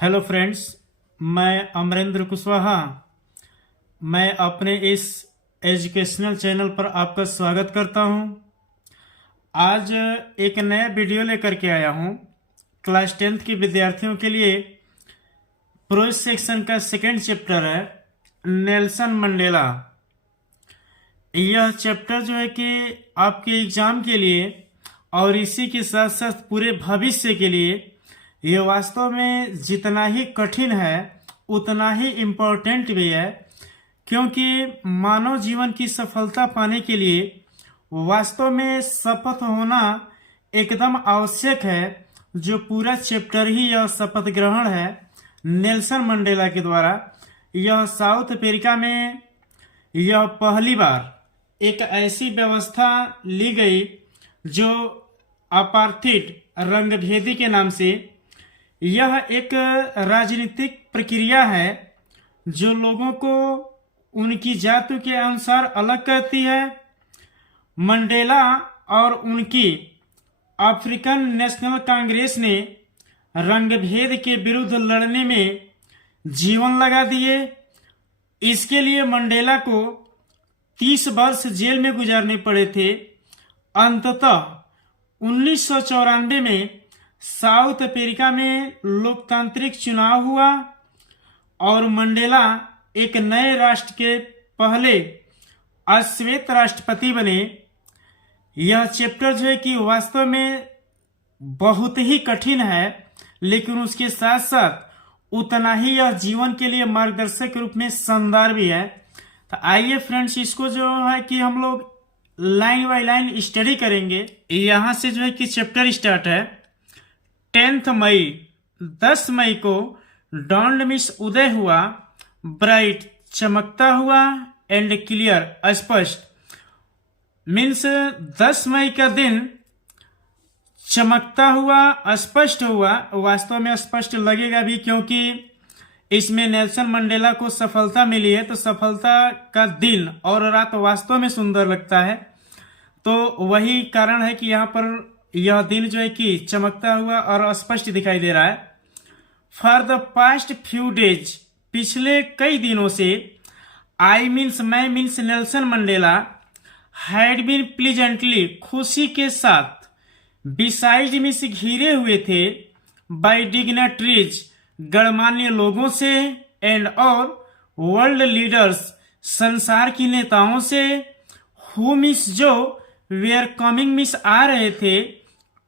Hello friends, मैं अमरेंद्र कुशवाहा। मैं अपने इस एजुकेशनल चैनल पर आपका स्वागत करता हूं। आज एक नया वीडियो लेकर के आया हूं क्लास 10th के विद्यार्थियों के लिए। प्रोज सेक्शन का सेकेंड चैप्टर है नेल्सन मंडेला। यह चैप्टर जो है कि आपके एग्जाम के लिए और इसी के साथ साथ पूरे भविष्य के लिए ये वास्तव में जितना ही कठिन है उतना ही इम्पोर्टेंट भी है, क्योंकि मानव जीवन की सफलता पाने के लिए वास्तव में शपथ होना एकदम आवश्यक है। जो पूरा चैप्टर ही यह शपथ ग्रहण है नेल्सन मंडेला के द्वारा। यह साउथ अफ्रीका में यह पहली बार एक ऐसी व्यवस्था ली गई जो अपार्थीड रंगभेदी के नाम से। यह एक राजनीतिक प्रक्रिया है जो लोगों को उनकी जाति के अनुसार अलग करती है। मंडेला और उनकी अफ्रीकन नेशनल कांग्रेस ने रंगभेद के विरुद्ध लड़ने में जीवन लगा दिए। इसके लिए मंडेला को 30 वर्ष जेल में गुजारने पड़े थे। अंततः 1994 में साउथ अफ्रीका में लोकतांत्रिक चुनाव हुआ और मंडेला एक नए राष्ट्र के पहले अश्वेत राष्ट्रपति बने। यह चैप्टर जो है कि वास्तव में बहुत ही कठिन है, लेकिन उसके साथ साथ उतना ही यह जीवन के लिए मार्गदर्शक के रूप में शानदार भी है। तो आइए फ्रेंड्स, इसको जो है कि हम लोग लाइन बाय लाइन स्टडी करेंगे। यहाँ से जो है कि चैप्टर स्टार्ट है। 10 मई 10 मई को डॉन्ड मिस उदय हुआ, ब्राइट चमकता हुआ, एंड क्लियर स्पष्ट। मीन्स 10 मई का दिन चमकता हुआ स्पष्ट हुआ। वास्तव में स्पष्ट लगेगा भी, क्योंकि इसमें नेल्सन मंडेला को सफलता मिली है, तो सफलता का दिन और रात वास्तव में सुंदर लगता है। तो वही कारण है कि यहाँ पर यह दिन जो है कि चमकता हुआ और स्पष्ट दिखाई दे रहा है। For the past few days, पिछले कई दिनों से, आई मीन्स मैं means Nelson Mandela, had been pleasantly खुशी के साथ, बिसाइड मीन्स घिरे हुए थे, बाई डिग्नेटरीज गणमान्य लोगों से, एंड और वर्ल्ड लीडर्स संसार की नेताओं से, हु मिस जो वेयर कमिंग मिस आ रहे थे,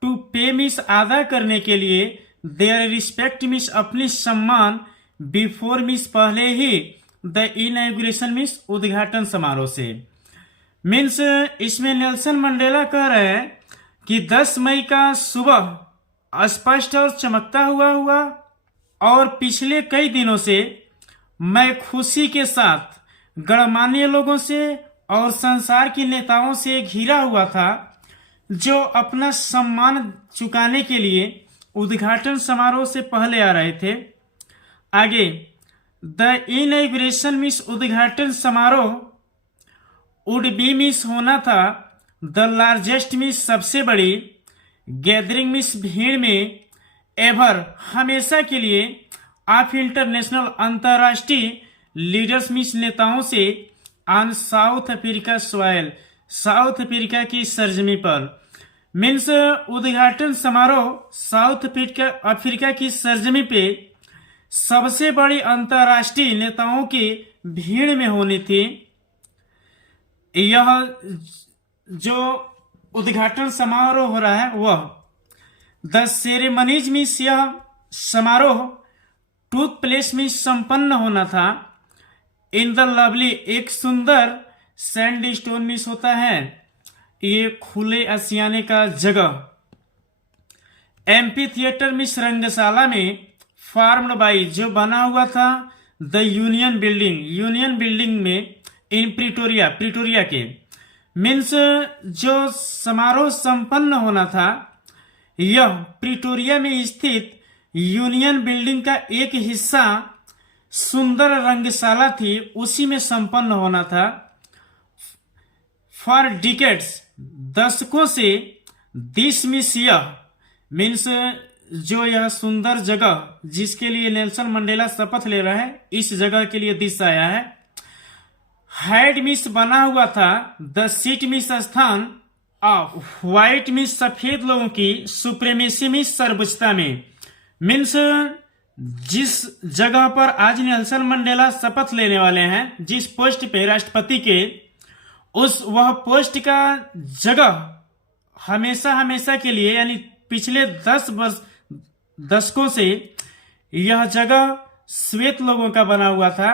टू पे मिस अदा करने के लिए, देयर रिस्पेक्ट मिस अपनी सम्मान, बिफोर मिस पहले ही, द इनॉग्रेशन मिस उद्घाटन समारोह से। मीन्स इसमें नेल्सन मंडेला कह रहे हैं कि 10 मई का सुबह स्पष्ट और चमकता हुआ और पिछले कई दिनों से मैं खुशी के साथ गणमान्य लोगों से और संसार के नेताओं से घिरा हुआ था, जो अपना सम्मान चुकाने के लिए उद्घाटन समारोह से पहले आ रहे थे। आगे, द इनॉग्रेशन मिस उद्घाटन समारोह वुड बी मिस होना था, द लार्जेस्ट मिस सबसे बड़ी, गैदरिंग मिस भीड़ में, एवर हमेशा के लिए, ऑफ इंटरनेशनल अंतर्राष्ट्रीय लीडर्स मिस नेताओं से, on south Africa soil south Africa की सरजमी पर। मीन्स उद्घाटन समारोह साउथ अफ्रीका की सरजमी पे सबसे बड़ी अंतर्राष्ट्रीय नेताओं की भीड़ में होनी थी। यह जो उद्घाटन समारोह हो रहा है वह द सेरेमनीज मिस, यह समारोह टूथ प्लेस में संपन्न होना था, इन द लवली, एक सुंदर सैंड स्टोन मिस होता है ये खुले आशियाने का जगह, एम्पी थिएटर मिस रंगशाला में, फार्म्ड बाई जो बना हुआ था, द यूनियन बिल्डिंग में, इन प्रिटोरिया के। मीन्स जो समारोह संपन्न होना था यह प्रिटोरिया में स्थित यूनियन बिल्डिंग का एक हिस्सा सुंदर रंगशाला थी, उसी में संपन्न होना था। फॉर डिकेड्स, दशकों से, दिस मिस, यह मीन्स जो यह सुंदर जगह जिसके लिए नेल्सन मंडेला शपथ ले रहे हैं, इस जगह के लिए दर्शाया है। हेड मिस बना हुआ था द सीट मिस स्थान व्हाइट मिस सफेद लोगों की सुप्रीमेसी मिस सर्वोच्चता में। मीन्स जिस जगह पर आज नेल्सन मंडेला शपथ लेने वाले हैं, जिस पोस्ट पे राष्ट्रपति के, वह पोस्ट का जगह हमेशा हमेशा के लिए यानी पिछले 10 दशकों से यह जगह श्वेत लोगों का बना हुआ था।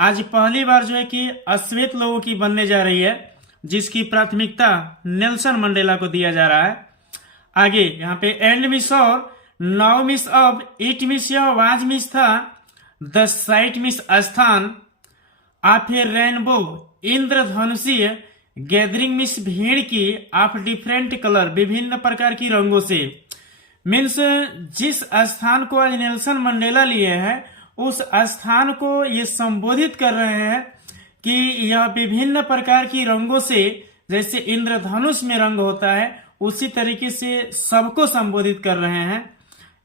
आज पहली बार जो है कि अश्वेत लोगों की बनने जा रही है, जिसकी प्राथमिकता नेल्सन मंडेला को दिया जा रहा है। आगे यहाँ पे एंड मिस और नाउ मिस अब इट मिस या वाज मिस था द साइट मिस स्थान आप रेनबो इंद्रधनुषीय गैदरिंग मिस भीड़ की आप डिफरेंट कलर विभिन्न प्रकार की रंगों से। मीन्स जिस स्थान को आज नेल्सन मंडेला लिए हैं, उस स्थान को ये संबोधित कर रहे हैं कि यह विभिन्न प्रकार की रंगों से, जैसे इंद्रधनुष में रंग होता है उसी तरीके से सबको संबोधित कर रहे हैं।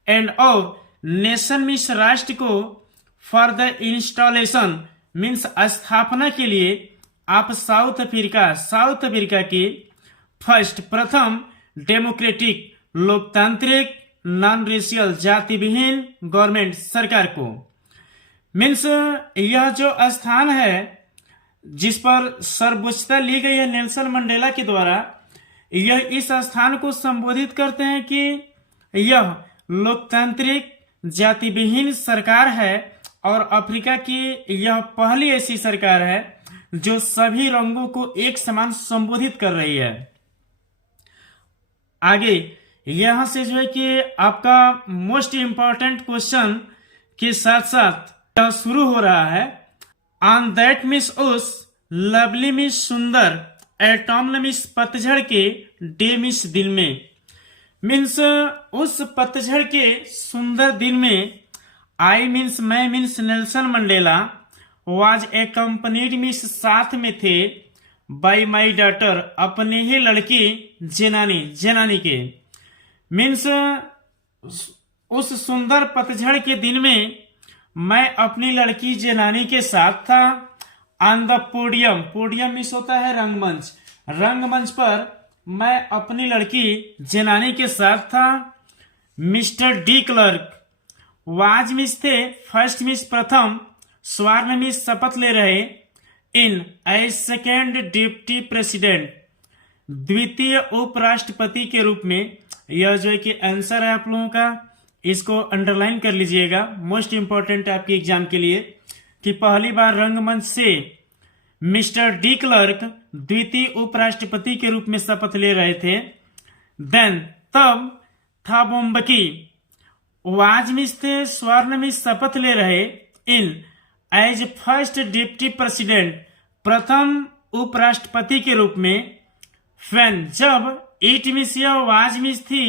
एंड और नेशन मीन्स राष्ट्र को फॉर द इंस्टॉलेशन मीन्स स्थापना के लिए आप साउथ अफ्रीका की फर्स्ट प्रथम डेमोक्रेटिक लोकतांत्रिक नॉन रेशियल जाति विहीन गवर्नमेंट सरकार को। मीन्स यह जो स्थान है जिस पर सर्वोच्चता ली गई है नेल्सन मंडेला के द्वारा, यह इस स्थान को संबोधित करते हैं कि यह लोकतांत्रिक जाति विहीन सरकार है और अफ्रीका की यह पहली ऐसी सरकार है जो सभी रंगों को एक समान संबोधित कर रही है। आगे यहां से जो है कि आपका मोस्ट इंपॉर्टेंट क्वेश्चन के साथ साथ शुरू हो रहा है। ऑन दैट मिस उस लवली मिस सुंदर एटॉम मिस पतझड़ के डे मिस दिन में। मीन्स उस पतझड़ के सुंदर दिन में आई मीन्स मैं means Nelson Mandela was accompanied means साथ में थे बाई माई डॉटर अपने ही लड़की जेनानी के। मीन्स उस सुंदर पतझड़ के दिन में मैं अपनी लड़की जेनानी के साथ था। ऑन द पोडियम मिस होता है रंगमंच पर मैं अपनी लड़की जेनानी के साथ था। Mister de Klerk was miss थे फर्स्ट मिस प्रथम स्वर्ण मिस शपथ ले रहे इन एज सेकेंड डिप्टी प्रेसिडेंट द्वितीय उपराष्ट्रपति के रूप में। यह जो है कि आंसर है आप लोगों का, इसको अंडरलाइन कर लीजिएगा, मोस्ट इंपॉर्टेंट है आपके एग्जाम के लिए कि पहली बार रंगमंच से मिस्टर डी क्लर्क द्वितीय उपराष्ट्रपति के रूप में शपथ ले रहे थे। देन तब था बोम्बकी वाज मिस थे स्वर्ण मिस शपथ ले रहे इन एज फर्स्ट डिप्टी प्रेसिडेंट प्रथम उपराष्ट्रपति के रूप में। फैन जब इट मिस या वाज मिस थी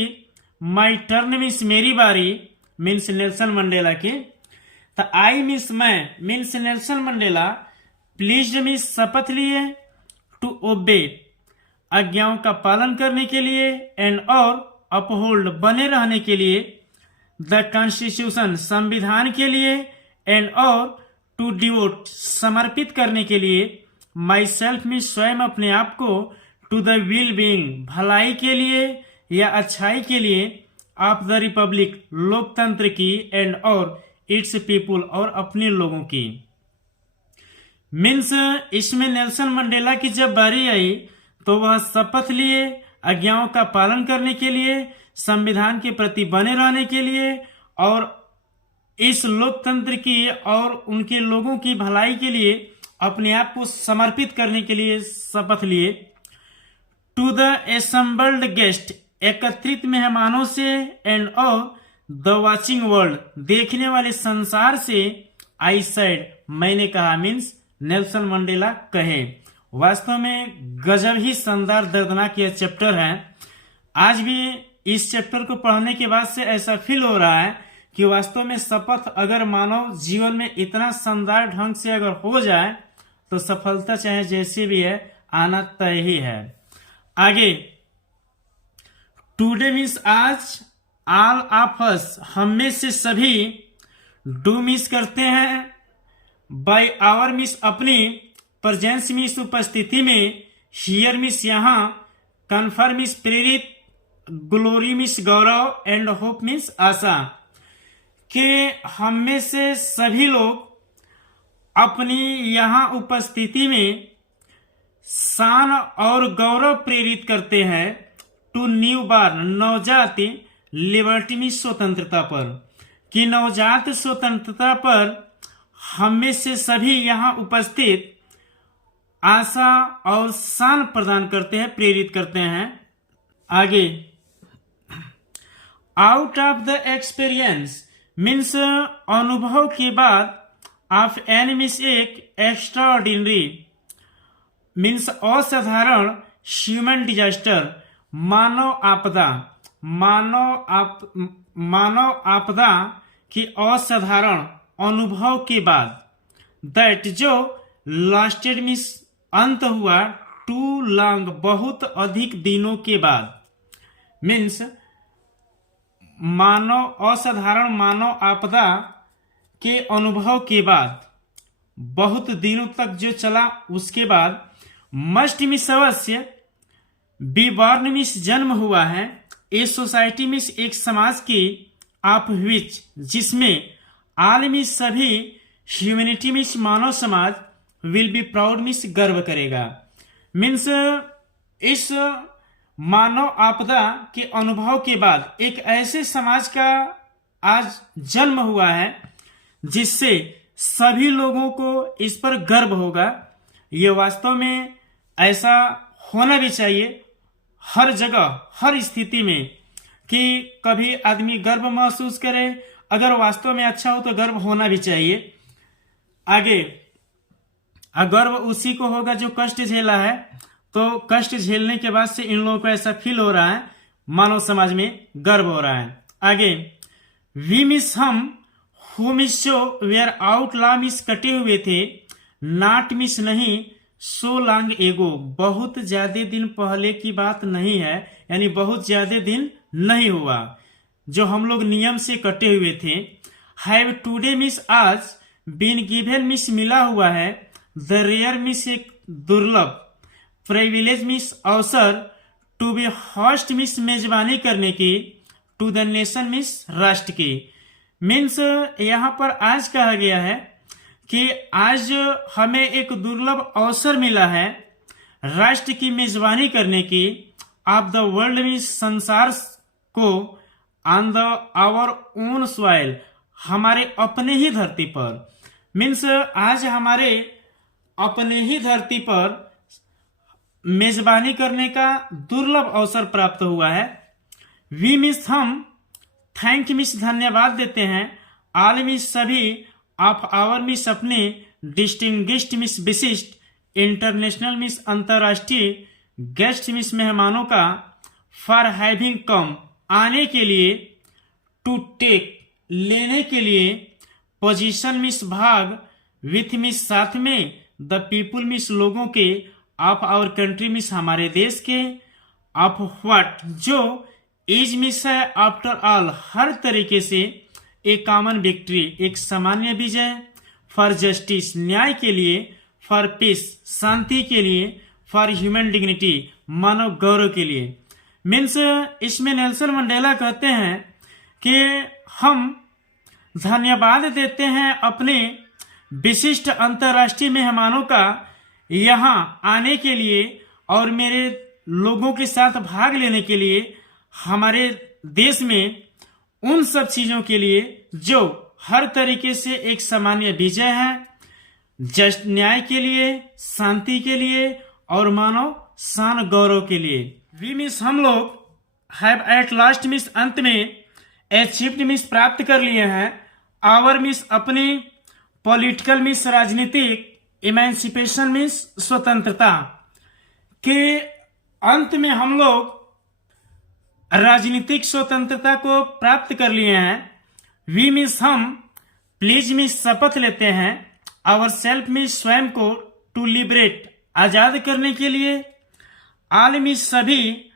माई टर्न मिस मेरी बारी मीन्स नेल्सन मंडेला की। तो आई मिस मैं means Nelson Mandela please miss शपथ लिए टू ओबे आज्ञाओं का पालन करने के लिए एंड और अपहोल्ड बने रहने के लिए द कॉन्स्टिट्यूशन संविधान के लिए एंड और टू डिवोट समर्पित करने के लिए माई सेल्फ में स्वयं अपने आप को टू द विल बीइंग भलाई के लिए या अच्छाई के लिए ऑफ द रिपब्लिक लोकतंत्र की एंड और इट्स पीपुल और अपने लोगों की। मीन्स इसमें नेल्सन मंडेला की जब बारी आई तो वह शपथ लिए आज्ञाओं का पालन करने के लिए, संविधान के प्रति बने रहने के लिए और इस लोकतंत्र की और उनके लोगों की भलाई के लिए अपने आप को समर्पित करने के लिए शपथ लिए। टू द असेंबल्ड गेस्ट एकत्रित मेहमानों से एंड और द वाचिंग वर्ल्ड देखने वाले संसार से आई सेड मैंने कहा मीन्स नेल्सन मंडेला कहे। वास्तव में गजब ही शानदार दर्दनाक यह चैप्टर है। आज भी इस चैप्टर को पढ़ने के बाद से ऐसा फील हो रहा है कि वास्तव में शपथ अगर मानव जीवन में इतना शानदार ढंग से अगर हो जाए तो सफलता चाहे जैसी भी है आना तय ही है। आगे टुडे मीन्स आज, ऑल ऑफ अस, हम में से सभी, डू मिस करते हैं, बाय आवर मिस अपनी, प्रेजेंस मिस उपस्थिति में, हियर मिस यहाँ, कन्फर्म मिस प्रेरित, ग्लोरी मिस गौरव, एंड होप मिस आशा, कि हम में से सभी लोग अपनी यहाँ उपस्थिति में शान और गौरव प्रेरित करते हैं, टू न्यू बॉर्न, नवजात, लिबर्टी मिस स्वतंत्रता पर, कि नवजात स्वतंत्रता पर हम में से सभी यहाँ उपस्थित आशा और शान प्रदान करते हैं, प्रेरित करते हैं। आगे, out of the experience means अनुभव के बाद, ऑफ एन मीन्स एक, एक्स्ट्राऑर्डिनरी मीन्स असाधारण, ह्यूमन डिजास्टर मानव आपदा, मानव आपदा की असाधारण अनुभव के बाद, दैट जो, लास्टेड मीन्स अंत हुआ, टू लॉन्ग बहुत अधिक दिनों के बाद, मीन्स असाधारण मानव आपदा के अनुभव के बाद, बहुत दिनों तक जो चला उसके बाद, मस्ट मिस अवश्य, बी बॉर्न मिस जन्म हुआ है, ए सोसाइटी मिस एक समाज की, ऑफ विच जिसमें, आल मिस सभी, ह्यूमैनिटी मिस मानव समाज, विल बी प्राउड मिस गर्व करेगा। मीन्स इस मानव आपदा के अनुभव के बाद एक ऐसे समाज का आज जन्म हुआ है जिससे सभी लोगों को इस पर गर्व होगा। ये वास्तव में ऐसा होना भी चाहिए हर जगह, हर स्थिति में, कि कभी आदमी गर्व महसूस करे, अगर वास्तव में अच्छा हो तो गर्व होना भी चाहिए। आगे, गर्व उसी को होगा जो कष्ट झेला है, तो कष्ट झेलने के बाद से इन लोगों को ऐसा फील हो रहा है, मानव समाज में गर्व हो रहा है। आगे, वी मिस हम, हु मिस शो, वेयर आउट ला मिस कटे हुए थे, नॉट मिस नहीं, सो लॉन्ग एगो बहुत ज्यादा दिन पहले की बात नहीं है, यानी बहुत ज्यादा दिन नहीं हुआ जो हम लोग नियम से कटे हुए थे। हैव टुडे मिस आज, बीन गिवन मिस मिला हुआ है, द रेयर मिस एक दुर्लभ, प्रिविलेज मिस अवसर, टू बी होस्ट मिस मेजबानी करने की, टू द नेशन मिस राष्ट्र की। मीन्स यहाँ पर आज कहा गया है कि आज हमें एक दुर्लभ अवसर मिला है राष्ट्र की मेजबानी करने की, ऑफ द वर्ल्ड मीन्स संसार को, on the our own soil हमारे अपने ही धरती पर। मीन्स आज हमारे अपने ही धरती पर मेजबानी करने का दुर्लभ अवसर प्राप्त हुआ है। वी मिस हम, थैंक मिस धन्यवाद देते हैं, आल मिस सभी, ऑफ आवर मिस अपने, डिस्टिंग्विश्ड मिस विशिष्ट, इंटरनेशनल मिस अंतर्राष्ट्रीय, गेस्ट मिस मेहमानों का, फॉर हैविंग कम आने के लिए, टू टेक लेने के लिए, पोजीशन मिस भाग, विथ मिस साथ में, द पीपुल मिस लोगों के, ऑफ आवर कंट्री मिस हमारे देश के, ऑफ व्हाट जो, इज मिस है आफ्टर ऑल हर तरीके से, ए कॉमन विक्ट्री एक सामान्य विजय, फॉर जस्टिस न्याय के लिए, फॉर पीस शांति के लिए, फॉर ह्यूमन डिग्निटी मानव गौरव के लिए। मीन्स इसमें नेल्सन मंडेला कहते हैं कि हम धन्यवाद देते हैं अपने विशिष्ट अंतर्राष्ट्रीय मेहमानों का यहाँ आने के लिए और मेरे लोगों के साथ भाग लेने के लिए, हमारे देश में उन सब चीजों के लिए जो हर तरीके से एक सामान्य विजय है, जस्ट न्याय के लिए, शांति के लिए और मानव शान गौरव के लिए। वी मिस हम लोग, हैव एट लास्ट मिस अंत में, अचीव्ड मिस प्राप्त कर लिए हैं, आवर मिस अपनी, पॉलिटिकल मिस राजनीतिक, इमेंसिपेशन मिस स्वतंत्रता के अंत में हम लोग राजनीतिक स्वतंत्रता को प्राप्त कर लिए हैं। वी मिस हम, प्लीज मिस शपथ लेते हैं, आवर सेल्फ मिस स्वयं को, टू लिबरेट आजाद करने के लिए, आल मिस सभी,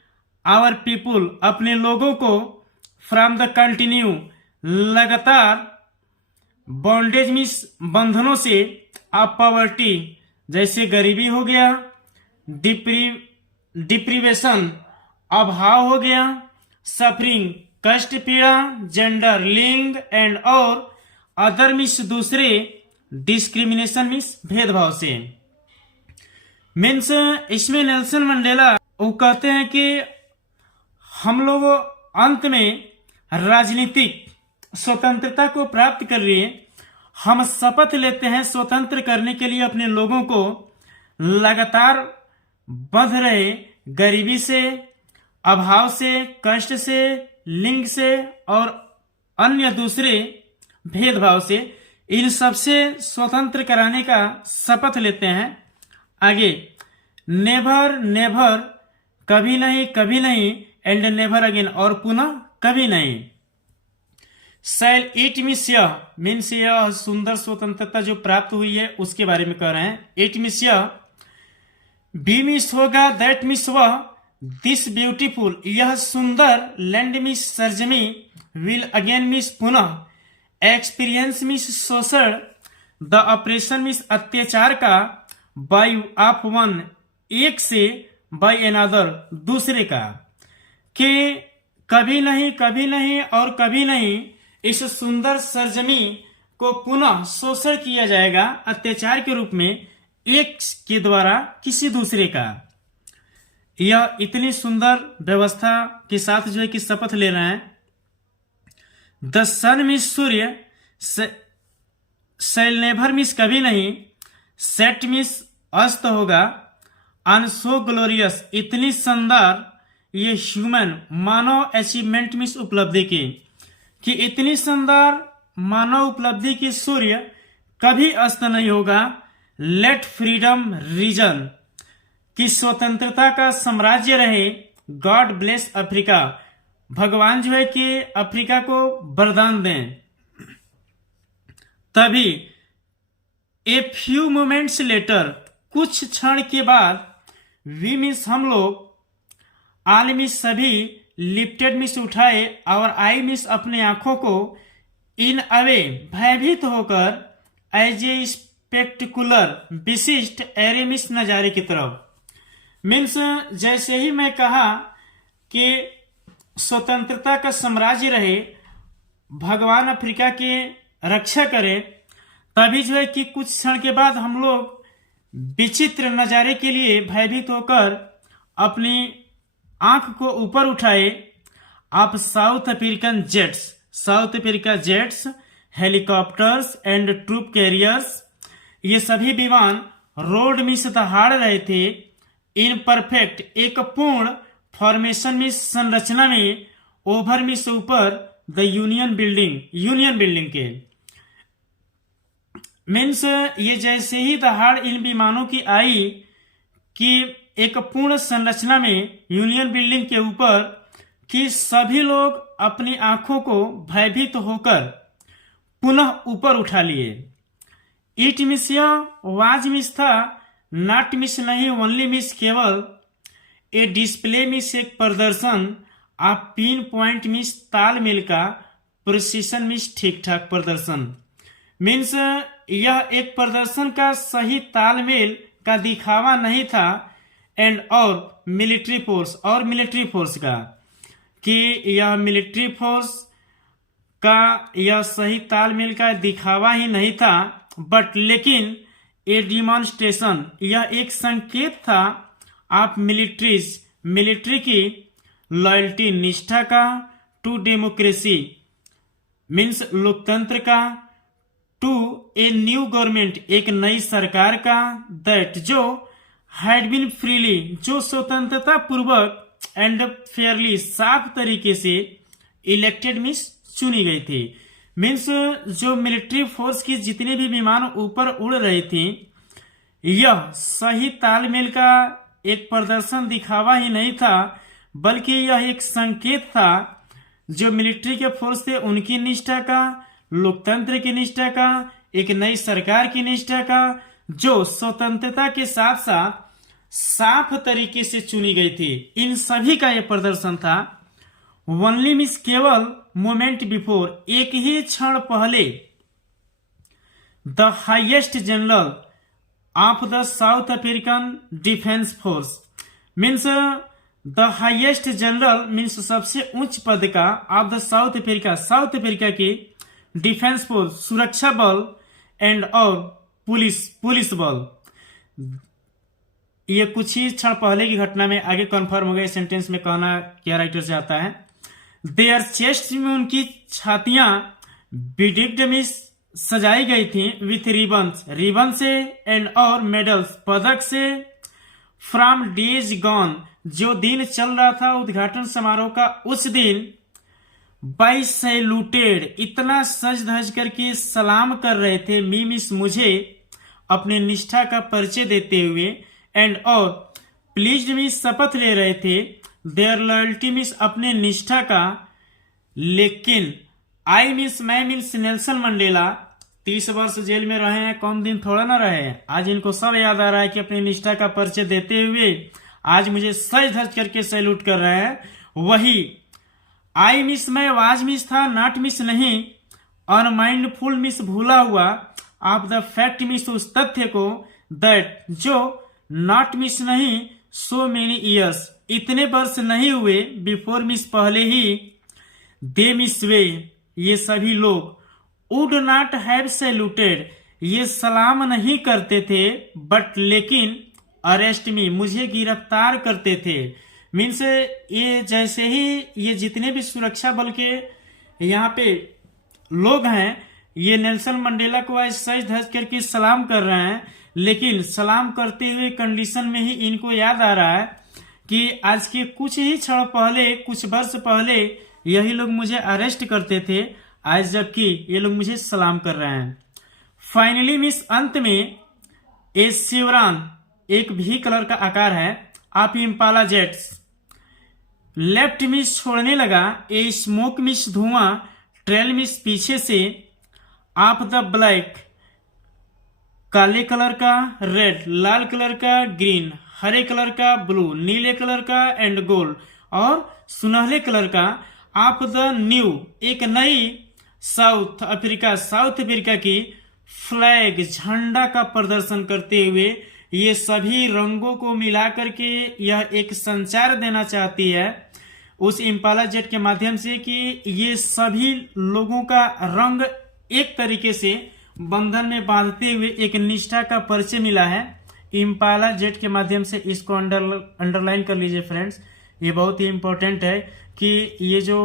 आवर पीपुल अपने लोगों को, फ्रॉम द कंटिन्यू, लगातार बॉन्डेज मीन्स बंधनों से, ऑफ पॉवर्टी जैसे गरीबी हो गया, डिप्रीवेशन अभाव हो गया, सफरिंग कष्ट पीड़ा, जेंडर लिंग एंड और अदर मीन्स दूसरे, डिस्क्रिमिनेशन मीन्स भेदभाव से। मीन्स इसमें नेल्सन मंडेला वो कहते हैं कि हम लोग अंत में राजनीतिक स्वतंत्रता को प्राप्त कर लिए, हम शपथ लेते हैं स्वतंत्र करने के लिए अपने लोगों को लगातार बंध रहे गरीबी से, अभाव से, कष्ट से, लिंग से और अन्य दूसरे भेदभाव से, इन सबसे स्वतंत्र कराने का शपथ लेते हैं। आगे नेवर नेवर, कभी नहीं कभी नहीं, एंड नेवर अगेन, और पुनः कभी नहीं। शैल इट मीन्स यह, मीन्स यह सुंदर स्वतंत्रता जो प्राप्त हुई है उसके बारे में कह रहे हैं। इट मीन्स यह, बी मीन्स होगा, दैट मीन्स वह, दिस ब्यूटीफुल यह सुंदर, लैंड मीन्स सरजमी, विल अगेन मीन्स पुनः, एक्सपीरियंस मीन्स शोषण, द ऑपरेशन मीन्स अत्याचार का, बाय ऑफ वन एक से, बाय अनदर दूसरे का, कि कभी नहीं और कभी नहीं इस सुंदर सरजमी को पुनः शोषण किया जाएगा अत्याचार के रूप में एक के द्वारा किसी दूसरे का। यह इतनी सुंदर व्यवस्था के साथ जो है कि शपथ ले रहे हैं। द सन मीन्स सूर्य, शैल नेवर मीन्स कभी नहीं, सेट मीन्स अस्त होगा, अन सो ग्लोरियस इतनी शानदार ये ह्यूमन मानव अचीवमेंट मीन्स उपलब्धि की, कि इतनी शानदार मानव उपलब्धि की सूर्य कभी अस्त नहीं होगा। लेट फ्रीडम रीजन, कि स्वतंत्रता का साम्राज्य रहे। गॉड ब्लेस अफ्रीका, भगवान जो है कि अफ्रीका को वरदान दें। तभी ए फ्यू मोमेंट्स लेटर, कुछ क्षण के बाद, वी मीन्स हम लोग, आल मीन्स सभी, लिफ्टेड मीन्स उठाए, और आई मीन्स अपने आंखों को, इन अवे भयभीत होकर, एज ए स्पेक्टिकुलर विशिष्ट, एरे मीन्स नजारे की तरफ। मीन्स जैसे ही मैं कहा कि स्वतंत्रता का साम्राज्य रहे, भगवान अफ्रीका की रक्षा करे, तभी जो है कि कुछ क्षण के बाद हम लोग विचित्र नजारे के लिए भयभीत होकर अपनी आंख को ऊपर उठाए। आप South African jets, South Africa jets, helicopters and troop carriers, ये सभी विमान रोड में से दहाड़ रहे थे। इन परफेक्ट, एक पूर्ण फॉर्मेशन में, संरचना में, ओवर में से ऊपर, द यूनियन बिल्डिंग के। मीन्स ये जैसे ही दहाड़ इन विमानों की आई कि एक पूर्ण संरचना में, यूनियन बिल्डिंग के ऊपर, कि सभी लोग अपनी आंखों को भयभीत होकर पुनः ऊपर उठा लिए। इट मिस या वाज मिस था, नॉट मिस नहीं, ओनली मिस केवल, ए डिस्प्ले मिस एक प्रदर्शन, आप पिन पॉइंट मिस तालमेल का, प्रिसीशन मिस ठीक ठाक प्रदर्शन। मीन्स यह एक प्रदर्शन का सही तालमेल का दिखावा नहीं था, एंड और मिलिट्री फोर्स, और मिलिट्री फोर्स का, कि यह मिलिट्री फोर्स का यह सही तालमेल का दिखावा ही नहीं था, बट लेकिन ए डिमॉन्स्ट्रेशन, यह एक संकेत था आप मिलिट्री की लॉयल्टी, निष्ठा का, टू डेमोक्रेसी मीन्स लोकतंत्र का, टू ए न्यू गवर्नमेंट एक नई सरकार का, दैट जो हैड बीन फ्रीली जो स्वतंत्रता पूर्वक एंड फेयरली साफ तरीके से इलेक्टेड मीन्स चुनी गई थी। मीन्स जो मिलिट्री फोर्स की जितने भी विमान ऊपर उड़ रहे थे, यह सही तालमेल का एक प्रदर्शन दिखावा ही नहीं था, बल्कि यह एक संकेत था जो मिलिट्री के फोर्स थे उनकी निष्ठा का, लोकतंत्र की निष्ठा का, एक नई सरकार की निष्ठा का, जो स्वतंत्रता के साथ साथ साफ तरीके से चुनी गई थी। इन सभी का यह प्रदर्शन था। ओनली मीन्स केवल मोमेंट बिफोर, एक ही क्षण पहले, the highest general of the south African defence force means the highest general means सबसे उच्च पद का of the south Africa, south Africa की डिफेंस फोर्स सुरक्षा बल एंड और पुलिस बल। ये कुछ ही क्षण पहले की घटना में आगे कन्फर्म हो गया। सेंटेंस में कहना क्या राइटर चाहता है, देयर चेस्ट में उनकी छातियां बिडिक्ड में सजाई गई थी विथ रिबन्स, रिबन से एंड और मेडल्स, पदक से, फ्रॉम डेज गॉन, जो दिन चल रहा था उद्घाटन समारोह का उस दिन, बाई सैल्यूटेड, इतना सज धज करके सलाम कर रहे थे, मीस मुझे अपने निष्ठा का परिचय देते हुए, एंड और प्लीज्ड मीस शपथ ले रहे थे, देयर लॉयल्टी मीस अपने निष्ठा का, लेकिन आई मीस मैं मीन्स नेल्सन मंडेला 30 वर्ष जेल में रहे हैं, कौन दिन थोड़ा ना रहे हैं। आज इनको सब याद आ रहा है कि अपनी निष्ठा का परिचय देते हुए आज मुझे सज धज करके सैल्यूट कर रहे हैं। वही आई मिस मैं वाज मिस था, नॉट मिस नहीं, और माइंडफुल मिस भूला हुआ, ऑफ द फैक्ट मिस उस तथ्य को, दैट जो, नॉट मिस नहीं, सो मेनी ईयर्स इतने वर्ष नहीं हुए, बिफोर मिस पहले ही, दे मिस वे ये सभी लोग, वुड नॉट हैव सैल्यूटेड ये सलाम नहीं करते थे, बट लेकिन अरेस्ट मी मुझे गिरफ्तार करते थे। मीन्स ये जैसे ही ये जितने भी सुरक्षा बल के यहाँ पे लोग हैं ये नेल्सन मंडेला को आज सज धज करके सलाम कर रहे हैं, लेकिन सलाम करते हुए कंडीशन में ही इनको याद आ रहा है कि आज के कुछ ही क्षण पहले, कुछ वर्ष पहले यही लोग मुझे अरेस्ट करते थे, आज जबकि ये लोग मुझे सलाम कर रहे हैं। फाइनली मिस अंत में ए शिवरान एक भी कलर का आकार है, आप इम्पाला जेट्स लेफ्ट मिस छोड़ने लगा, ए स्मोक मिस धुआं, ट्रेल मिस पीछे से, आप द ब्लैक काले कलर का, रेड लाल कलर का, ग्रीन हरे कलर का, ब्लू नीले कलर का, एंड गोल्ड और सुनहरे कलर का, आप द न्यू एक नई साउथ अफ्रीका की फ्लैग झंडा का प्रदर्शन करते हुए ये सभी रंगों को मिलाकर के यह एक संचार देना चाहती है उस इम्पाला जेट के माध्यम से कि ये सभी लोगों का रंग एक तरीके से बंधन में बांधते हुए एक निष्ठा का परिचय मिला है इम्पाला जेट के माध्यम से। इसको अंडरलाइन कर लीजिए फ्रेंड्स, ये बहुत ही इम्पोर्टेंट है कि ये जो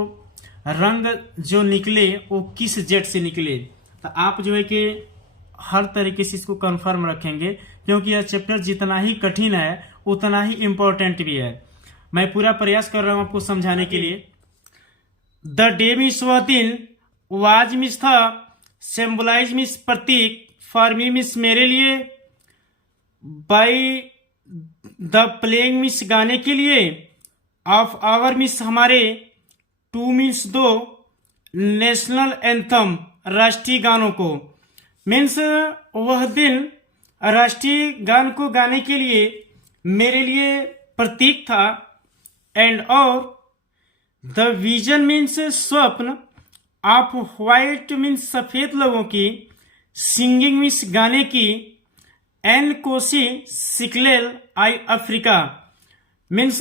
रंग जो निकले वो किस जेट से निकले। तो आप जो है कि हर तरीके से इसको कंफर्म रखेंगे क्योंकि यह चैप्टर जितना ही कठिन है उतना ही इम्पोर्टेंट भी है। मैं पूरा प्रयास कर रहा हूं आपको समझाने के लिए। द डे मिस वह दिन, वाज मिस था, सिंबलाइज मिस प्रतीक, फॉर मी मिस मेरे लिए, बाई द प्लेइंग मिस गाने के लिए, ऑफ आवर मिस हमारे, टू मीन्स दो, नेशनल एंथम राष्ट्रीय गानों को, मीन्स वह दिन राष्ट्रीय गान को गाने के लिए मेरे लिए प्रतीक था, एंड और द विजन मीन्स स्वप्न, ऑफ व्हाइट मीन्स सफेद लोगों की, सिंगिंग मीन्स गाने की, एन कोसी सिकलेल आई अफ्रीका, मीन्स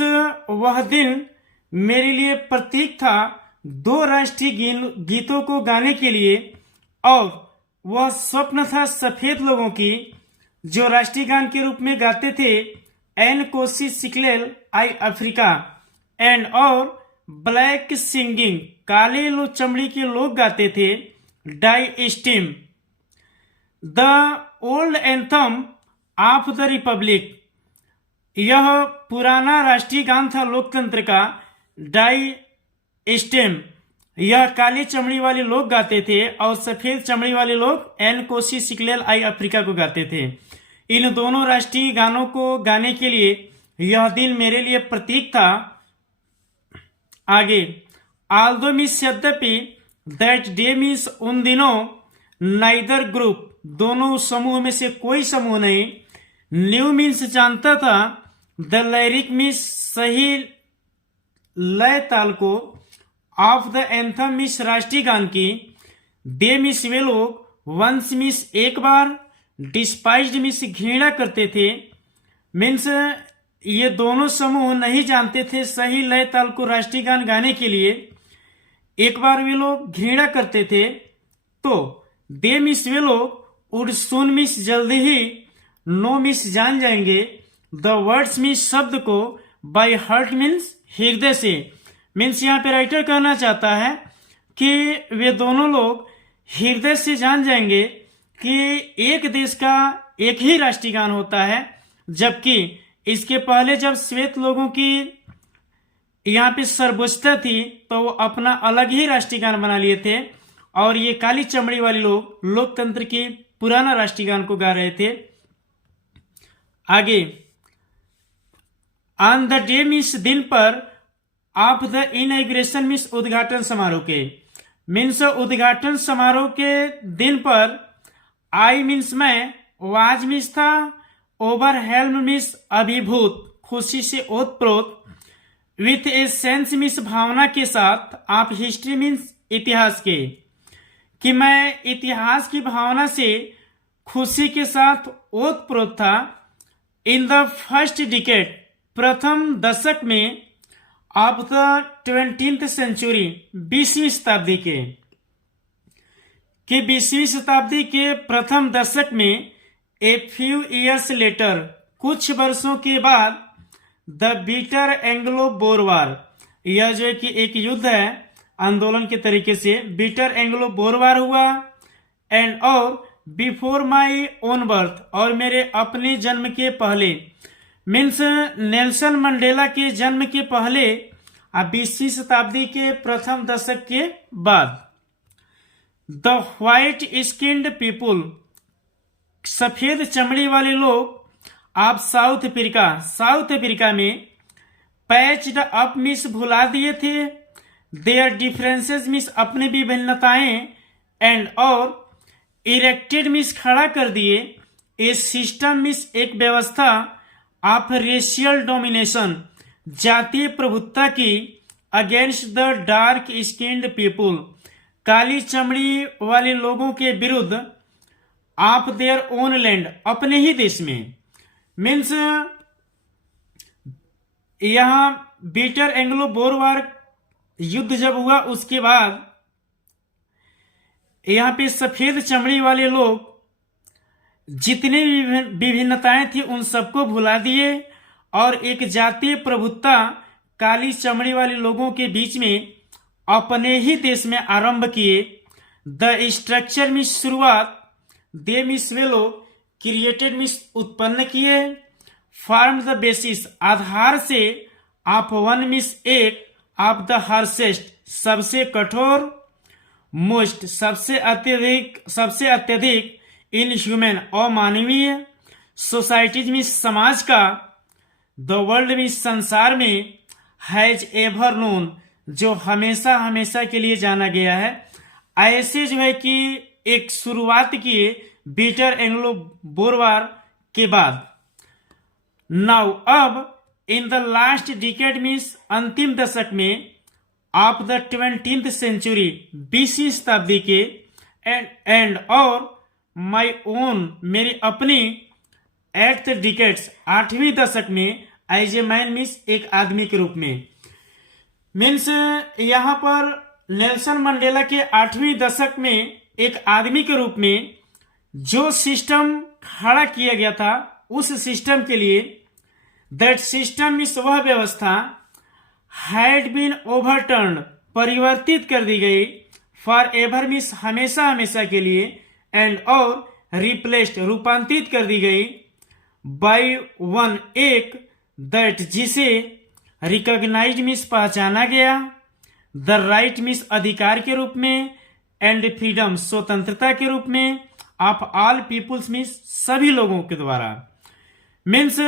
वह दिन मेरे लिए प्रतीक था दो राष्ट्रीय गीतों को गाने के लिए, और वह स्वप्न था सफेद लोगों की जो राष्ट्रीय गान के रूप में गाते थे एन कोसी सिकलेल आई अफ्रीका, एंड और ब्लैक सिंगिंग काले चमड़ी के लोग गाते थे डाई स्टीम, the old anthem of the republic, यह पुराना राष्ट्रीय गान था लोकतंत्र का, डाई स्टेम यह काली चमड़ी वाले लोग गाते थे और सफेद चमड़ी वाले लोग एन कोसी सिकलेल आई अफ्रीका को गाते थे। इन दोनों राष्ट्रीय गानों को गाने के लिए यह दिन मेरे लिए प्रतीक था। आगे आल्दो मिस यद्यपि, दैट डे मिस उन दिनों, नाइदर ग्रुप दोनों समूह में से कोई समूह नहीं, न्यू मीन्स जानता था, द लिरिक मीन्स सही लय ताल को, ऑफ द एंथम मीन्स राष्ट्रीय गान की, दे मीन्स वे लोग, वंस मीन्स एक बार, डिस्पाइज्ड मीन्स घृणा करते थे। मीन्स ये दोनों समूह नहीं जानते थे सही लय ताल को राष्ट्रीय गान गाने के लिए। एक बार वे लोग घृणा करते थे, तो दे मीन्स वे लोग, उड सुन मीन्स जल्दी ही, नो मीन्स जान जाएंगे, द वर्ड्स मीन्स शब्द को, बाय हार्ट मीन्स हृदय से। मीन्स यहाँ पे राइटर कहना चाहता है कि वे दोनों लोग हृदय से जान जाएंगे कि एक देश का एक ही राष्ट्रीय गान होता है, जबकि इसके पहले जब श्वेत लोगों की यहाँ पे सर्वोच्चता थी तो वो अपना अलग ही राष्ट्रीय गान बना लिए थे, और ये काली चमड़ी वाले लोग लोकतंत्र की पुराना राष्ट्रीय गान को गा रहे थे। आगे, ऑन द डे मीन्स दिन पर, ऑफ द इनॉग्रेशन मीन्स उद्घाटन समारोह के, मीन्स उद्घाटन समारोह के दिन पर, आई मीन्स मैं, वाज मीन्स था, ओवरहेल्म मीन्स अभिभूत, खुशी से ओतप्रोत, विथ ए सेंस मीन्स भावना के साथ, आप हिस्ट्री मीन्स इतिहास के, कि मैं इतिहास की भावना से खुशी के साथ ओतप्रोत था। इन द फर्स्ट डिकेड, प्रथम दशक में, ऑफ द 20th सेंचुरी, 20वीं शताब्दी के, कि 20वीं शताब्दी के प्रथम दशक में, ए फ्यू ईयर्स लेटर, कुछ वर्षों के बाद, द बीटर एंग्लो बोर वार, यह जो है कि एक युद्ध है आंदोलन के तरीके से, बीटर एंग्लो बोर वार हुआ, एंड और बिफोर माई ओन बर्थ, और मेरे अपने जन्म के पहले, मीन्स नेल्सन मंडेला के जन्म के पहले, 20वीं शताब्दी के प्रथम दशक के बाद। द व्हाइट स्किन्ड पीपुल, सफेद चमड़ी वाले लोग, आप साउथ अफ्रीका में, पैच्ड अप मिस भुला दिए थे, देयर डिफरेंसेस मिस अपनी विभिन्नताएं, एंड और इरेक्टेड मिस खड़ा कर दिए, ए सिस्टम मिस एक व्यवस्था, ऑफ रेशियल डोमिनेशन जातीय प्रभुत्ता की, against the dark skinned people काली चमड़ी वाले लोगों के विरुद्ध, ऑफ देयर ओन लैंड अपने ही देश में। मीन्स यहां बीटर एंग्लो बोर वार युद्ध जब हुआ उसके बाद यहां पे सफेद चमड़ी वाले लोग जितनी विभिन्नताएं थी उन सबको भुला दिए और एक जातीय प्रभुत्ता काली चमड़ी वाले लोगों के बीच में अपने ही देश में आरंभ किए। द स्ट्रक्चर में शुरुआत, दे मिस वे लोग, क्रिएटेड मिस उत्पन्न किए, फॉर्म द बेसिस आधार से, ऑफ वन मिस एक, ऑफ द हार्सेस्ट सबसे कठोर, मोस्ट सबसे अत्यधिक, इन ह्यूमन अमानवीय, सोसाइटीज में समाज का, द वर्ल्ड में संसार में, हैज एवर नोन जो हमेशा हमेशा के लिए जाना गया है। ऐसे जो है कि एक शुरुआत किए बीटर एंग्लो बोर वार के बाद। नाउ अब in the last decade means अंतिम दशक में, ऑफ द 20th सेंचुरी 20वीं शताब्दी के, एंड और माई ओन मेरी अपनी, एट द डिकेड्स 8वीं दशक में, एज ए मैन मीन्स एक आदमी के रूप में। मीन्स यहां पर नेल्सन मंडेला के 8वीं दशक में एक आदमी के रूप में जो सिस्टम खड़ा किया गया था उस सिस्टम के लिए, दैट सिस्टम मीन्स वह व्यवस्था, हैड बीन ओवरटर्न परिवर्तित कर दी गई, फॉर एवर मीन्स हमेशा हमेशा के लिए, एंड और रिप्लेस्ड रूपांतरित कर दी गई, बाय वन एक, दैट जिसे रिकॉग्नाइज्ड मीन्स पहचाना गया, द राइट मीन्स अधिकार के रूप में, एंड फ्रीडम स्वतंत्रता के रूप में, ऑफ ऑल पीपुल्स मीन्स सभी लोगों के द्वारा। मीन्स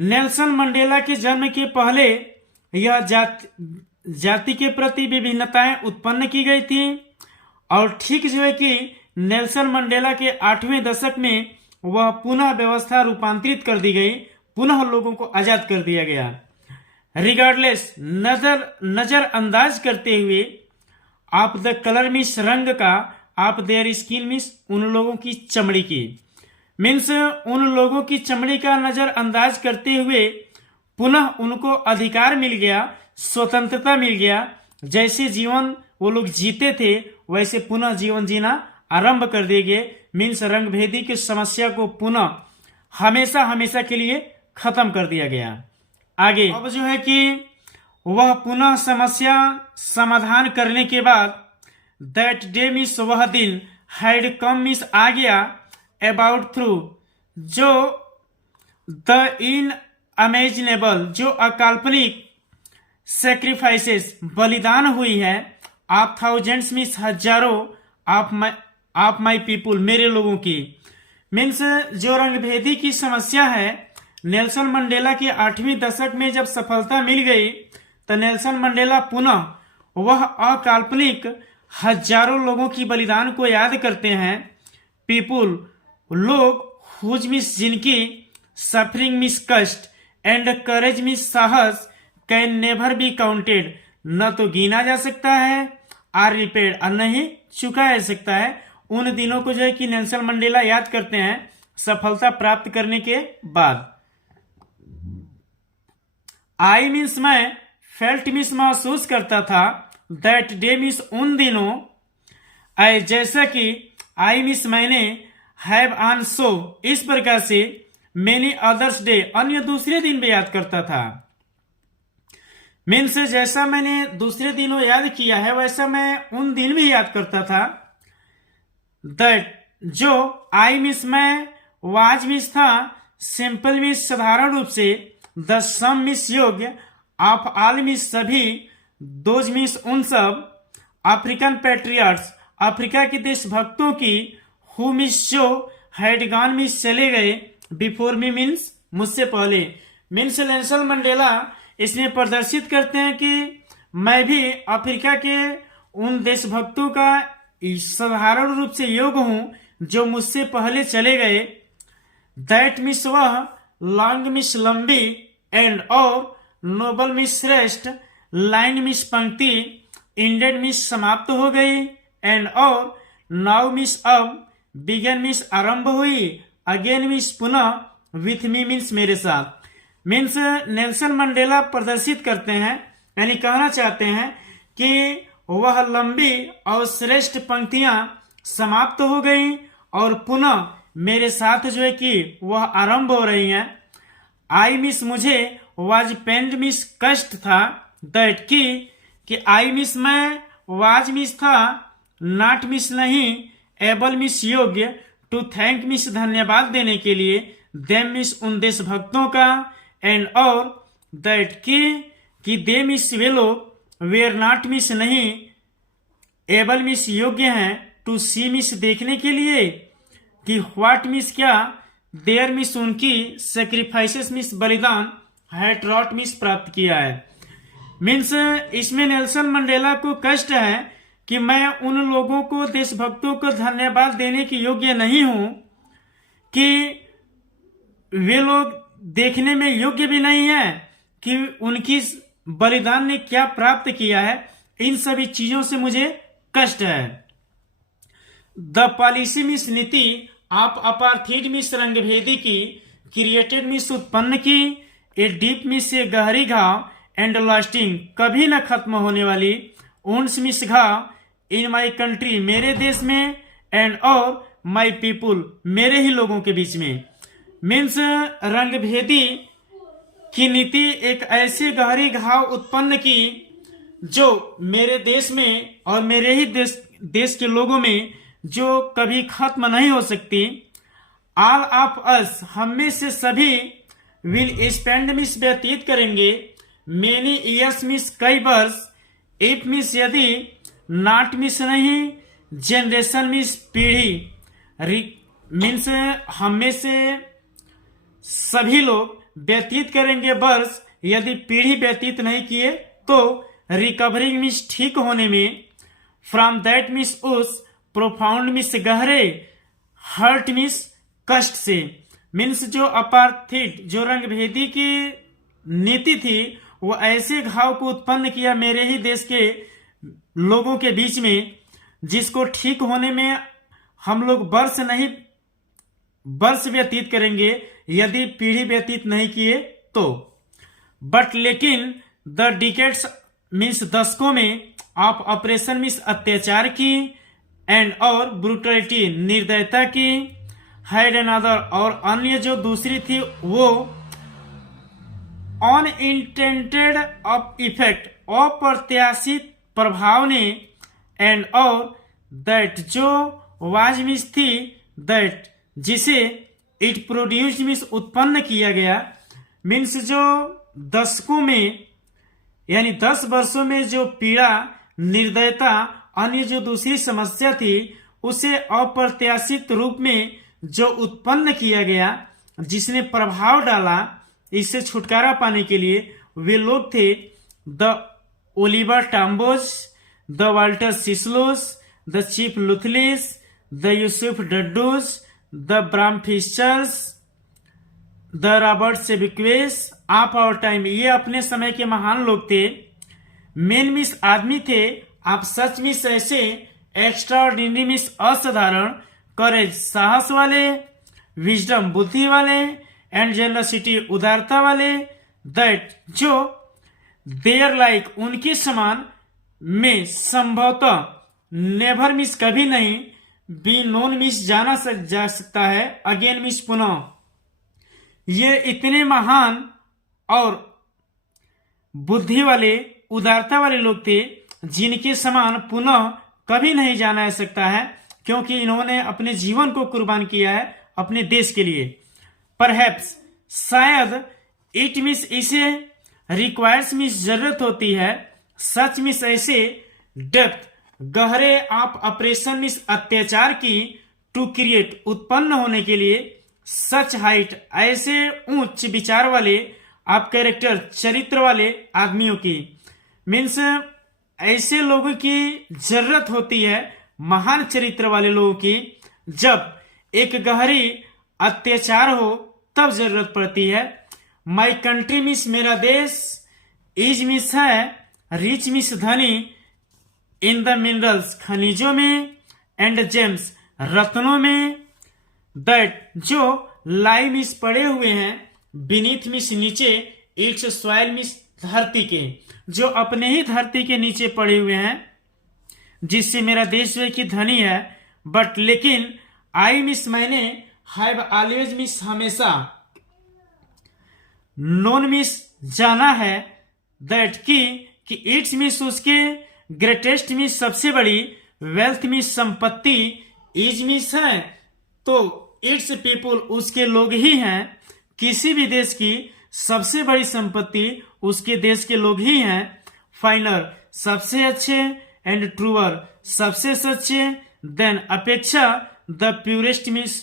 नेल्सन मंडेला के जन्म के पहले यह जाति के प्रति विभिन्नताएं उत्पन्न की गई थी, और ठीक जो है कि नेल्सन मंडेला के 8वें दशक में वह पुनः व्यवस्था रूपांतरित कर दी गई, पुनः लोगों को आजाद कर दिया गया। रिगार्डलेस नजरअंदाज करते हुए आप द कलर मीन्स रंग का, आप देयर स्किन मीन्स उन लोगों की चमड़ी की, मीन्स उन लोगों की चमड़ी का नजरअंदाज करते हुए पुनः उनको अधिकार मिल गया, स्वतंत्रता मिल गया। जैसे जीवन वो लोग जीते थे वैसे पुनः जीवन जीना आरंभ कर देंगे। मीन्स रंग भेदी की समस्या को पुनः हमेशा हमेशा के लिए खत्म कर दिया गया। आगे अब जो है कि वह पुनः समस्या समाधान करने के बाद दैट डे मीन्स वह दिन हैड कम मीन्स आ गया अबाउट थ्रू जो द इन अमेजिनेबल जो अकाल्पनिक सेक्रीफाइसेस बलिदान हुई है आप थाउजेंड्स मीन्स हजारों आप माई पीपुल मेरे लोगों की। मीन्स जो रंगभेदी की समस्या है नेल्सन मंडेला के 8वीं दशक में जब सफलता मिल गई तो नेल्सन मंडेला पुनः वह अकाल्पनिक हजारों लोगों की बलिदान को याद करते हैं। पीपुल लोग हुज मिस जिनकी सफरिंग मिस कष्ट एंड करेज मिस साहस कैन नेवर बी काउंटेड न तो गिना जा सकता है आर रिपेड और नहीं चुकाया जा सकता है। उन दिनों को जो है कि नेल्सन मंडेला याद करते हैं सफलता प्राप्त करने के बाद। आई मीन्स मैं, फेल्ट मीन्स महसूस करता था, दैट डे मीन्स उन दिनों, आई जैसा कि आई मीन्स मैंने, हैव ऑन सो इस प्रकार से, मेनी अदर्स डे अन्य दूसरे दिन भी याद करता था। मीन्स जैसा मैंने दूसरे दिनों याद किया है वैसा मैं उन दिन भी याद करता था। दैट जो आई मीन्स मैं, वाज मीन्स था, सिंपल मीन्स साधारण रूप से, द सम मीन्स योग्य, ऑफ ऑल मीन्स सभी, दोज मीन्स उन सब, अफ्रीकन पैट्रियट्स अफ्रीका के देशभक्तों की, हु मीन्स जो, हैड गॉन मीन्स चले गए, बिफोर मी मीन्स मुझसे पहले। मीन्स नेल्सन मंडेला इसमें प्रदर्शित करते हैं कि मैं भी अफ्रीका के उन देशभक्तों का साधारण रूप से योग्य हूं जो मुझसे पहले चले गए। दैट मीन्स वह, लॉन्ग मीन्स लंबी, एंड और, नोबल मीन्स श्रेष्ठ, लाइन मीन्स पंक्ति, इंडेड मीन्स समाप्त हो गई, एंड और, नाउ मीन्स अब, बिगन मीन्स आरंभ हुई, अगेन मीन्स पुनः, विथ मी मीन्स मेरे साथ। मीन्स नेल्सन मंडेला प्रदर्शित करते हैं यानी कहना चाहते हैं कि वह लंबी और श्रेष्ठ पंक्तियां समाप्त हो गई और पुनः मेरे साथ जो है कि वह आरंभ हो रही हैं। आई मिस मुझे, वाज पेंड मिस कष्ट था, दैट कि आई मिस मैं, वाज मिस था, नॉट मिस नहीं, एबल मिस योग्य, टू थैंक मिस धन्यवाद देने के लिए, देम मिस उन देशभक्तों का, एंड और, दैट कि दे मिस वे लोग, वेयर नॉट मिस नहीं, एबल मिस योग्य हैं, टू सी मिस देखने के लिए, कि व्हाट मिस क्या, देयर मिस उनकी, सेक्रीफाइसेस मिस बलिदान, हैड रॉट मिस प्राप्त किया है। मीन्स इसमें नेल्सन मंडेला को कष्ट है कि मैं उन लोगों को, देशभक्तों को धन्यवाद देने के योग्य नहीं हूं कि वे लोग देखने में योग्य भी नहीं है कि उनकी बलिदान ने क्या प्राप्त किया है। इन सभी चीजों से मुझे कष्ट है। द पॉलिसी मिस नीति, आप अपार्थीड मिस रंगभेदी की, क्रिएटेड मिस उत्पन्न की, ए डीप मिस से गहरी घाव, एंड लास्टिंग कभी न खत्म होने वाली, ऊंस मिस घाव, इन माई कंट्री मेरे देश में, एंड और माई पीपुल मेरे ही लोगों के बीच में। मीन्स रंगभेदी की नीति एक ऐसी गहरी घाव उत्पन्न की जो मेरे देश में और मेरे ही देश के लोगों में जो कभी खत्म नहीं हो सकती। ऑल ऑफ अस हम में से सभी, विल स्पेंड मिस व्यतीत करेंगे, मेनी ईयर्स मिस कई वर्ष, इफ मिस यदि, नॉट मिस नहीं, जनरेशन मिस पीढ़ी। मीन्स हम में से सभी लोग व्यतीत करेंगे वर्ष, यदि पीढ़ी व्यतीत नहीं किए तो, रिकवरिंग मिस ठीक होने में, फ्रॉम दैट मिस उस, प्रोफाउंड मिस गहरे, हर्ट मिस कष्ट से। मीन्स जो अपार्थिड जो रंगभेदी की नीति थी वो ऐसे घाव को उत्पन्न किया मेरे ही देश के लोगों के बीच में, जिसको ठीक होने में हम लोग वर्ष व्यतीत करेंगे यदि पीढ़ी व्यतीत नहीं किए तो। बट लेकिन द डिकेड्स मीन्स दशकों में ऑफ ऑपरेशन मीन्स अत्याचार की एंड और ब्रूटलिटी निर्दयता की, हैड अनदर और अन्य जो दूसरी थी वो अनइंटेंडेड ऑफ इफेक्ट अप्रत्याशित प्रभाव ने, एंड और दैट जो वाज मीन्स थी दैट जिसे इट प्रोड्यूस मीन्स उत्पन्न किया गया, मीन्स जो दशकों में यानी 10 वर्षों में जो पीड़ा निर्दयता अन्य जो दूसरी समस्या थी उसे अप्रत्याशित रूप में जो उत्पन्न किया गया, जिसने प्रभाव डाला इससे छुटकारा पाने के लिए, वे लोग थे the Oliver Tambos, the Walter Sisulus, the chief Luthulis, the Yusuf Dadoos, the Bram Fischers, the Robert Sobukwes of our time. ये अपने समय के महान लोग थे, मेन मिस आदमी थे, आप सच मिस ऐसे एक्स्ट्राऑर्डिनरी मिस असाधारण, करेज साहस वाले, विजडम बुद्धि वाले, एंड जेनरसिटी उदारता वाले, दैट जो देयर लाइक उनके समान में संभवतः नेवर मिस कभी नहीं, बी नोन मिस जाना जा सकता है, अगेन मिस पुनः। ये इतने महान और बुद्धि वाले उदारता वाले लोग थे जिनके समान पुनः कभी नहीं जाना जा सकता है, क्योंकि इन्होंने अपने जीवन को कुर्बान किया है अपने देश के लिए। परहैप्स शायद इट मिस इसे रिक्वायर्स मिस जरूरत होती है, सच मिस ऐसे डेप्थ गहरे आप ऑपरेशन मिस अत्याचार की, टू क्रिएट उत्पन्न होने के लिए, सच हाइट ऐसे उच्च विचार वाले आप कैरेक्टर चरित्र वाले आदमियों की, मीन्स ऐसे लोगों की जरूरत होती है, महान चरित्र वाले लोगों की। जब एक गहरी अत्याचार हो तब जरूरत पड़ती है। माई कंट्री मिस मेरा देश, इज मिस है रिच मिस धनी, इन द मिनरल्स खनिजों में, एंड जेम्स रत्नों में, दैट जो लाई मिस पड़े हुए हैं, बीनीथ मिस नीचे, इट्स सॉइल मिस धरती के, जो अपने ही धरती के नीचे पड़े हुए हैं, जिससे मेरा देश जो कि धनी है। बट लेकिन आई मिस मैंने, हैव ऑलवेज मिस हमेशा, नोन मिस जाना है, दैट कि इट्स मिस उसके ग्रेटेस्ट मिस सबसे बड़ी, वेल्थ मिस संपत्ति, इज मिस है तो इट्स पीपुल उसके लोग ही हैं, किसी भी देश की सबसे बड़ी संपत्ति उसके देश के लोग ही हैं। फाइनर सबसे अच्छे, एंड ट्रूअर सबसे सच्चे, देन अपेक्षा द प्यूरेस्ट मिस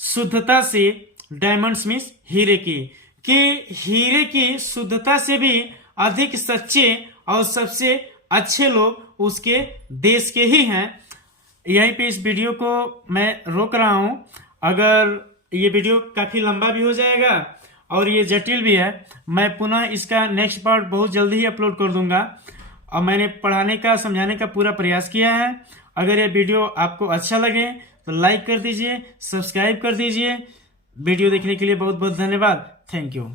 शुद्धता से, डायमंड्स मिस हीरे की, कि हीरे की शुद्धता से भी अधिक सच्चे और सबसे अच्छे लोग उसके देश के ही हैं। यहीं पे इस वीडियो को मैं रोक रहा हूं, अगर ये वीडियो काफी लंबा भी हो जाएगा और ये जटिल भी है, मैं पुनः इसका नेक्स्ट पार्ट बहुत जल्दी ही अपलोड कर दूंगा। और मैंने पढ़ाने का समझाने का पूरा प्रयास किया है। अगर ये वीडियो आपको अच्छा लगे तो लाइक कर दीजिए, सब्सक्राइब कर दीजिए। वीडियो देखने के लिए बहुत बहुत धन्यवाद। Thank you.